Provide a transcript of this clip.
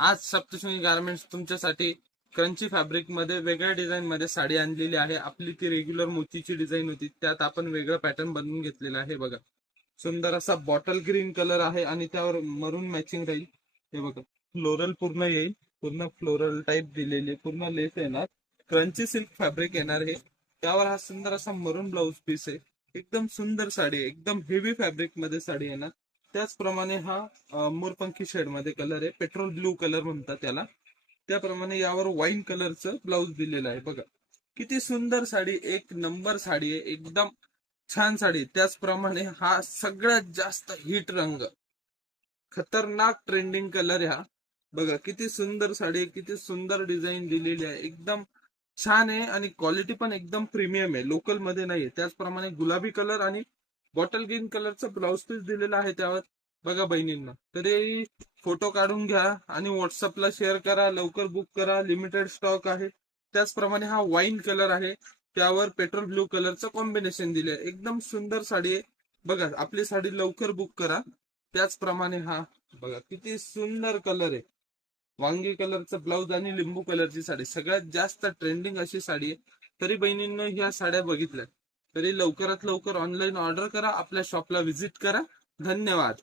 आज सप्तशृंगी गारमेंट्स तुमच्यासाठी crunchy fabric मध्ये वेगळ्या डिझाईन मध्ये साडी आणलेली आहे। आपली ती रेग्युलर मोतीची डिझाईन होती, त्यात आपण वेगळं पॅटर्न बनवून घेतलेला आहे। बघा, सुंदर असा बॉटल ग्रीन कलर आहे आणि त्यावर मरून मॅचिंग राहील। हे बघा, फ्लोरल पूर्ण येईल, पूर्ण फ्लोरल टाईप दिलेली, पूर्ण लेस येणार, क्रंची सिल्क फॅब्रिक येणार हे। त्यावर हा सुंदर असा मरून ब्लाउज पीस आहे। एकदम सुंदर साडी आहे, एकदम हेवी फॅब्रिक मध्ये साडी येणार। त्याचप्रमाणे हा मोरपंखी शेड मध्ये कलर आहे, पेट्रोल ब्लू कलर म्हणतात त्याला। त्याप्रमाणे यावर वाईन कलरचं ब्लाउज दिलेलं आहे। बघा किती सुंदर साडी, एक नंबर साडी आहे, एकदम छान साडी। त्याचप्रमाणे हा सगळ्यात जास्त हिट रंग, खतरनाक ट्रेंडिंग कलर हा। बघा किती सुंदर साडी, किती सुंदर डिझाईन दिलेली आहे, एकदम छान आहे आणि क्वालिटी पण एकदम प्रीमियम आहे, लोकल मध्ये नाहीये। त्याचप्रमाणे गुलाबी कलर आणि बॉटल ग्रीन कलरचं ब्लाउज पीस दिलेलं आहे त्यावर। बघा बहिणींना, तरी फोटो काढून घ्या आणि व्हॉट्सअपला शेअर करा, लवकर बुक करा, लिमिटेड स्टॉक आहे। त्याचप्रमाणे हा वाईन कलर आहे, त्यावर पेट्रोल ब्लू कलरचं कॉम्बिनेशन दिले, एकदम सुंदर साडी आहे। बघा आपली साडी लवकर बुक करा। त्याचप्रमाणे हा बघा किती सुंदर कलर आहे, वांगी कलरचं ब्लाउज आणि लिंबू कलरची साडी, सगळ्यात जास्त ट्रेंडिंग अशी साडी आहे। तरी बहिणींनो ह्या साड्या बघितल्या, तरी लवकरात लवकर ऑनलाईन ऑर्डर करा, आपल्या शॉपला व्हिजिट करा। धन्यवाद।